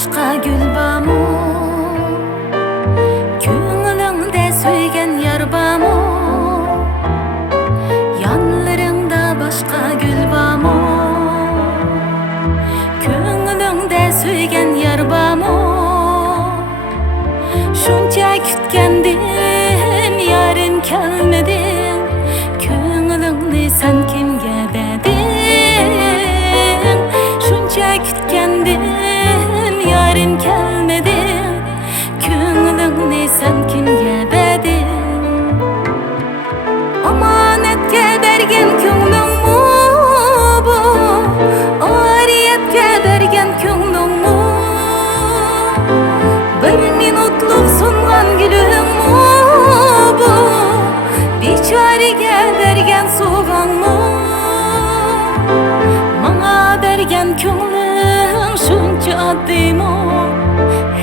başka gül bamu, köңülüңde söygen yar bamu, yanlarыңда başka gül bamu, köңülüңde söygen yar bamu. Şuncha kütkendim, yarim kelmedi, köңülüңni sen kimge bedin? Şuncha kütkendim, yarim kelmedi, köңülüңni sen kimge bedin? Amanetke bergen köңlüң mu bu, ariyetke bergen köңlüň mu? Bir minutluk sungan gülüň mu bu, biçarige bergen soğan mu? Maňa bergen köňlüň şunça addy mu?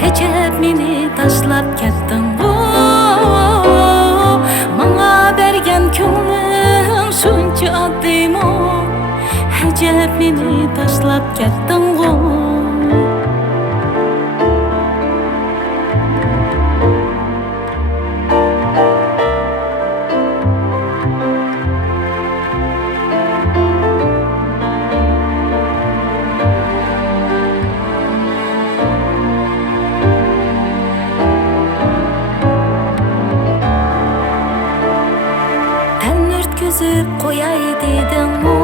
Hejep meni taşlap ketdiň bu. Maňa bergen köňlüň şunça addy mu? Hejep meni taşlap ketdiň bu. Küzüp koyay dedin mu?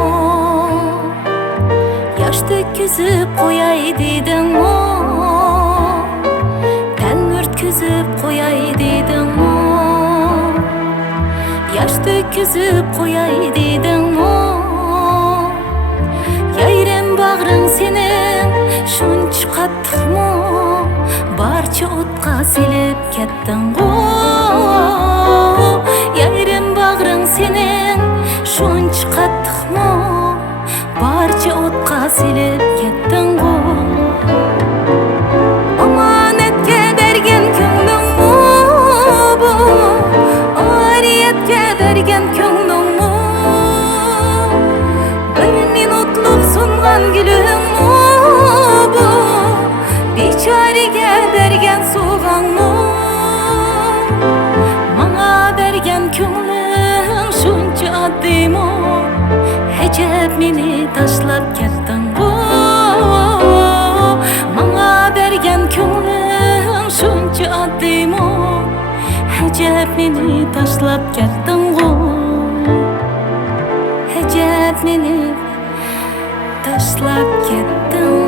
Yaş döküzüp koyay dedin mu? Tenmürt küzüp koyay dedin mu? Yaş döküzüp koyay dedin mu? Yayrem bağrın senin şunç kattık mu? Barça otqa silip kettin mu? Yayrem bağrın senin şunç kattık mu? Barça otqa silip kettin mu? Amanetke bergen köňlüň mu bu, ariyetke bergen köňlüň mu? Bir minutluk sungan gülüň mu bu, biçarige bergen soğan mu? Maňa bergen köňlüň şunça addy mu? Hejep meni taşlap ketdiň bu. Maňa bergen köňlüň şunça addy mu? Hejep meni taşlap ketdiň bu. Hejep meni taşlap ketdiň.